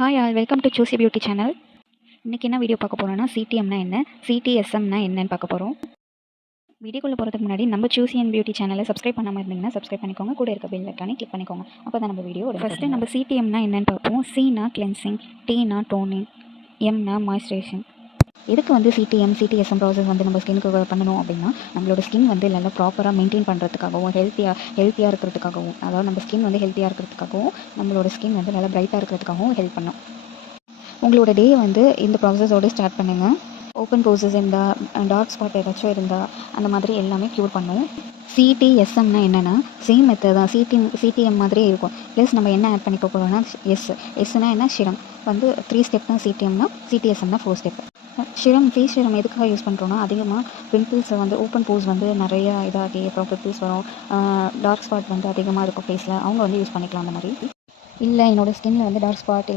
Hi all, welcome to Susie beauty channel. இன்றைக்கி என்ன video பார்க்க போகிறோன்னா, சிடிஎம்னா என்ன, சிடிஎஸ்எம்னா என்னன்னு பார்க்க போகிறோம். வீடியோக்குள்ளே போகிறதுக்கு முன்னாடி நம்ம சூசி அண்ட் பியூட்டி சேனலை சப்ஸ்கிரைப் பண்ணாமல் இருந்தீங்கன்னா சப்ஸ்கிரைப் பண்ணிக்கோங்க. கூட இருக்க பெல் ஐக்கானை கிளிக் பண்ணிக்கோங்க. அப்போ தான் நம்ம வீடியோ ஃபஸ்ட்டு நம்ம சிடிஎம்னா என்னன்னு பார்ப்போம். சினா கிளென்சிங், டீனா டோனிங், எம்னா மாய்ஸ்சரைசேஷன். எதுக்கு வந்து சிடிஎஸ்எம் ப்ராசஸ் வந்து நம்ம ஸ்கின்னுக்கு பண்ணணும் அப்படின்னா, நம்மளோட ஸ்கின் வந்து நல்லா ப்ராப்பராக மெயின்டைன் பண்ணுறதுக்காகவும் ஹெல்த்தியாக இருக்கிறதுக்காகவும், அதாவது நம்ம ஸ்கின் வந்து ஹெல்த்தியாக இருக்கிறதுக்காகவும், நம்மளோட ஸ்கின் வந்து நல்லா பிரைட்டாக இருக்கிறதுக்காகவும் ஹெல்ப் பண்ணும். உங்களோட டே வந்து இந்த ப்ராசஸோடு ஸ்டார்ட் பண்ணுங்கள். ஓப்பன் போர்சஸ் இருந்தால், டார்க் ஸ்பாட் ஏதாச்சும் இருந்தால், அந்த மாதிரி எல்லாமே க்யூர் பண்ணும். சிடிஎஸ்எம்னா என்னென்னா சேம் மெத்தட் தான், சிடிஎம் மாதிரியே இருக்கும். ப்ளஸ் நம்ம என்ன ஆட் பண்ணிக்க போகிறோம்னா எஸ்னா என்ன சிரம் வந்து 3 ஸ்டெப் தான். சிடிஎஸ்எம்னா 4 ஸ்டெப். ஃபேஸ் சிரம் எதுக்காக யூஸ் பண்ணுறோன்னா, அதிகமாக பிம்பிள்ஸை வந்து ஓப்பன் போர்ஸ் வந்து நிறையா இதாகி அப்புறம் பிம்பிள்ஸ் வரும், டார்க் ஸ்பாட் வந்து அதிகமாக இருக்கும் ஃபேஸில், அவங்க வந்து யூஸ் பண்ணிக்கலாம். அந்த மாதிரி இல்லை என்னோடய ஸ்கின்னில் வந்து டார்க் ஸ்பாட்